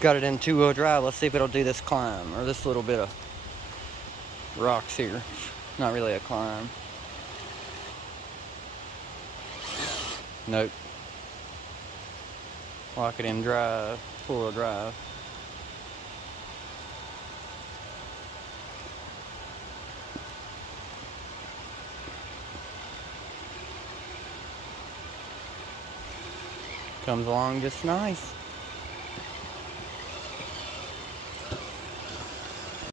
Got it in 2-wheel drive. Let's see if it'll do this climb, or this little bit of rocks here. Not really a climb. Nope. Lock it in drive, 4-wheel drive. Comes along just nice.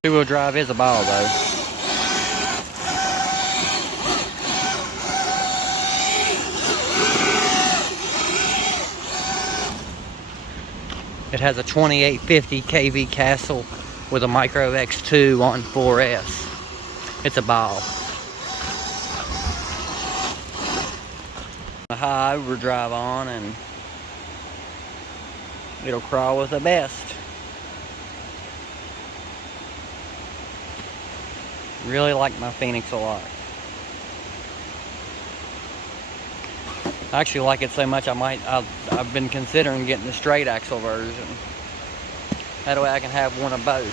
2-wheel drive is a ball though. It has a 2850 kV Castle with a Micro X2 on 4S. It's a ball. A high overdrive on and it'll crawl with the best. Really like my Phoenix a lot. I actually like it so much I've been considering getting the straight axle version. That way I can have one of both.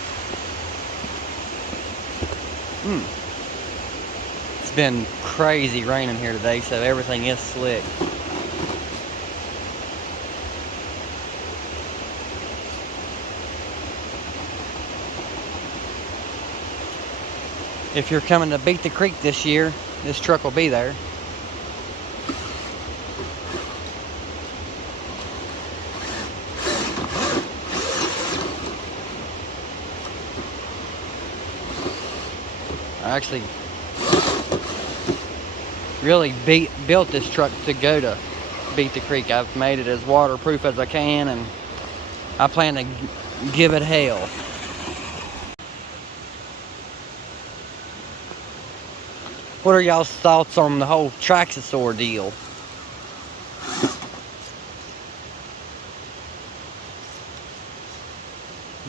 It's been crazy raining here today, so everything is slick. If you're coming to Beat the Creek this year, this truck will be there. I actually really built this truck to go to Beat the Creek. I've made it as waterproof as I can, and I plan to give it hell. What are y'all's thoughts on the whole Traxxas deal?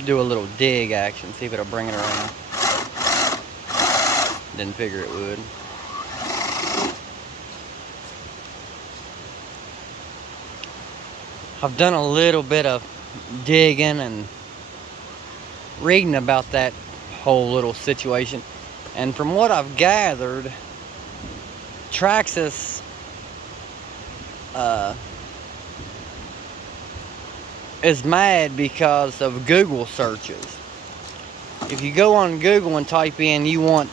Do a little dig action, see if it'll bring it around. Didn't figure it would. I've done a little bit of digging and reading about that whole little situation. And from what I've gathered, Traxxas is mad because of Google searches. If you go on Google and type in you want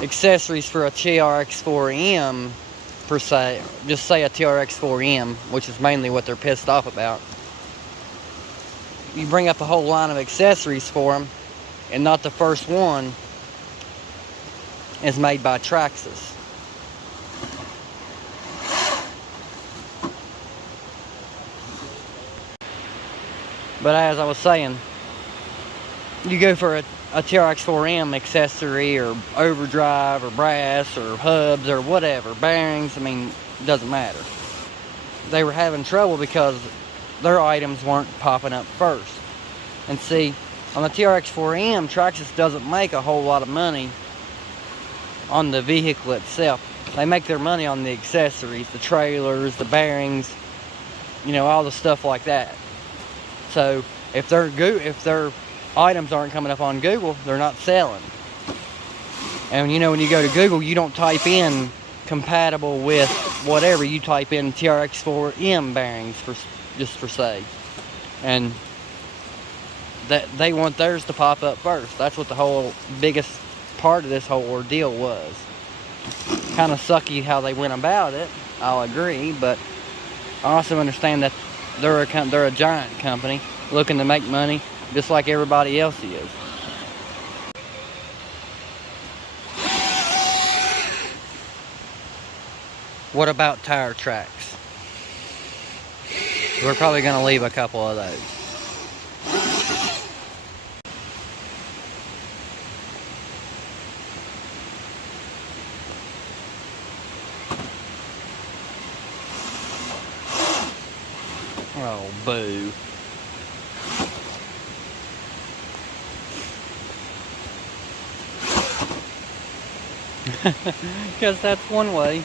accessories for a TRX4M per se, just say a TRX4M, which is mainly what they're pissed off about. You bring up a whole line of accessories for them, and not the first one is made by Traxxas. But as I was saying, you go for a TRX4M accessory or overdrive or brass or hubs or whatever, bearings, I mean, it doesn't matter. They were having trouble because their items weren't popping up first. And see, on the TRX4M, Traxxas doesn't make a whole lot of money on the vehicle itself. They make their money on the accessories, the trailers, the bearings, you know, all the stuff like that. So if their items aren't coming up on Google, they're not selling. And you know, when you go to Google, you don't type in compatible with whatever, you type in TRX4M bearings just for say. And that they want theirs to pop up first. That's what the whole biggest part of this whole ordeal was. Kind of sucky how they went about it, I'll agree, but I also understand that they're a giant company looking to make money just like everybody else is. What about tire tracks? We're probably going to leave a couple of those. Oh, boo. Because that's one way.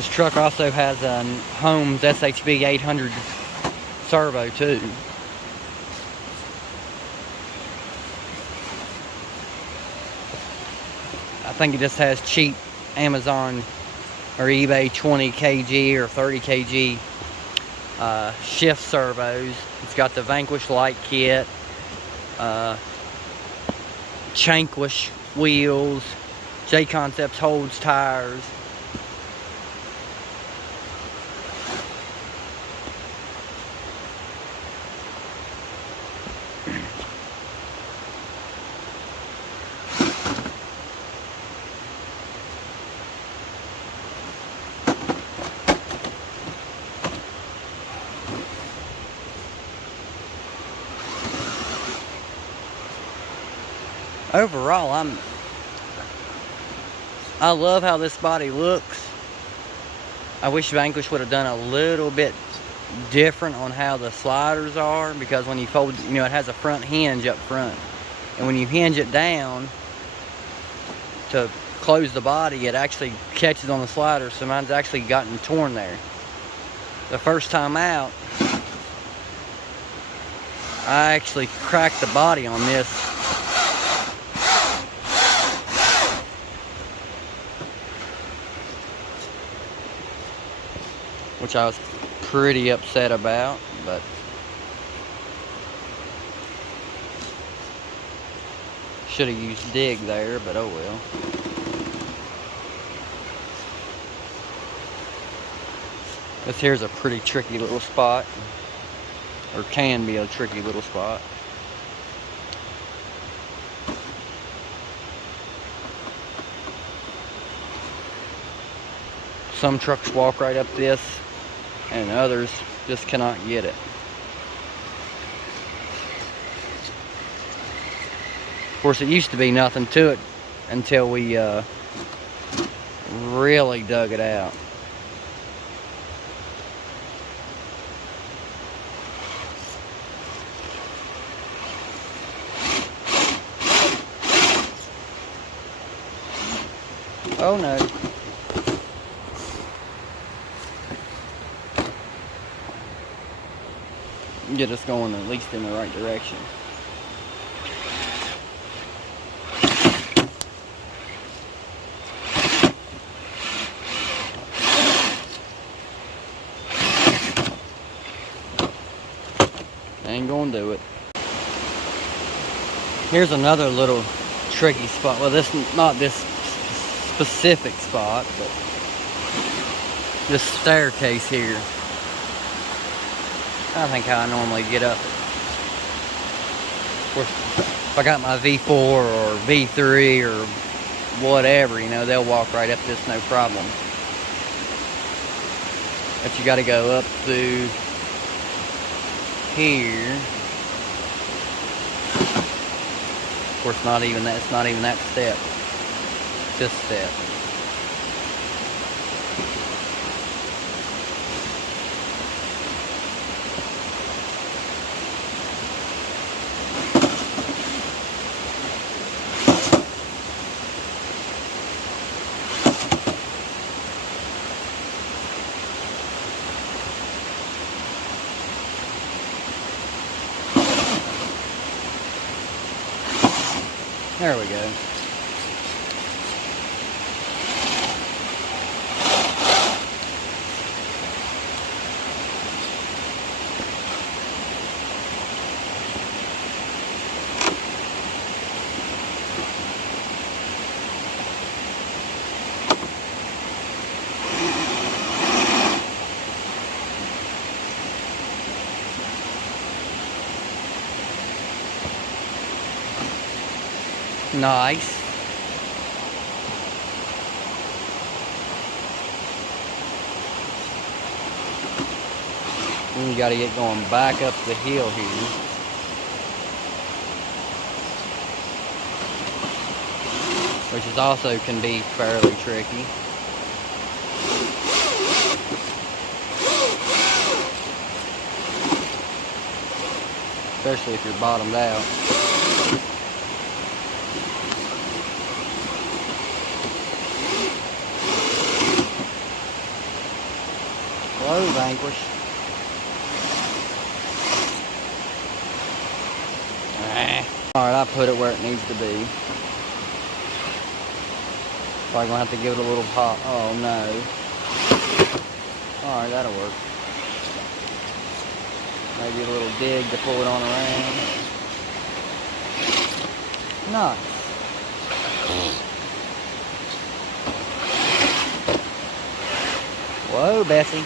This truck also has a Holmes SHV 800 servo too. I think it just has cheap Amazon or eBay 20 kg or 30 kg shift servos. It's got the Vanquish light kit, Chanquish wheels, J-Concepts holds tires. Overall, I love how this body looks. I wish Vanquish would have done a little bit different on how the sliders are, because when you fold, you know, it has a front hinge up front, and when you hinge it down to close the body, it actually catches on the slider, so mine's actually gotten torn there. The first time out, I actually cracked the body on this. Which I was pretty upset about, but should have used dig there, but oh well. This here's a pretty tricky little spot, or can be a tricky little spot. Some trucks walk right up this, and others just cannot get it. Of course, it used to be nothing to it until we really dug it out. Oh no. Get us going at least in the right direction. Ain't gonna do it. Here's another little tricky spot. Well, this not this specific spot, but this staircase here. I think how I normally get up it. Of course, if I got my V4 or V3 or whatever, you know, they'll walk right up this no problem. But you got to go up through here. Of course, not even that. It's not even that step. This step. There we go. Nice. And you got to get going back up the hill here. Which is also can be fairly tricky. Especially if you're bottomed out. Vanquish. Alright, I put it where it needs to be. Probably gonna have to give it a little pop. Oh no. Alright, that'll work. Maybe a little dig to pull it on around. Nice. Whoa, Bessie.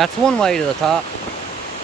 That's one way to the top.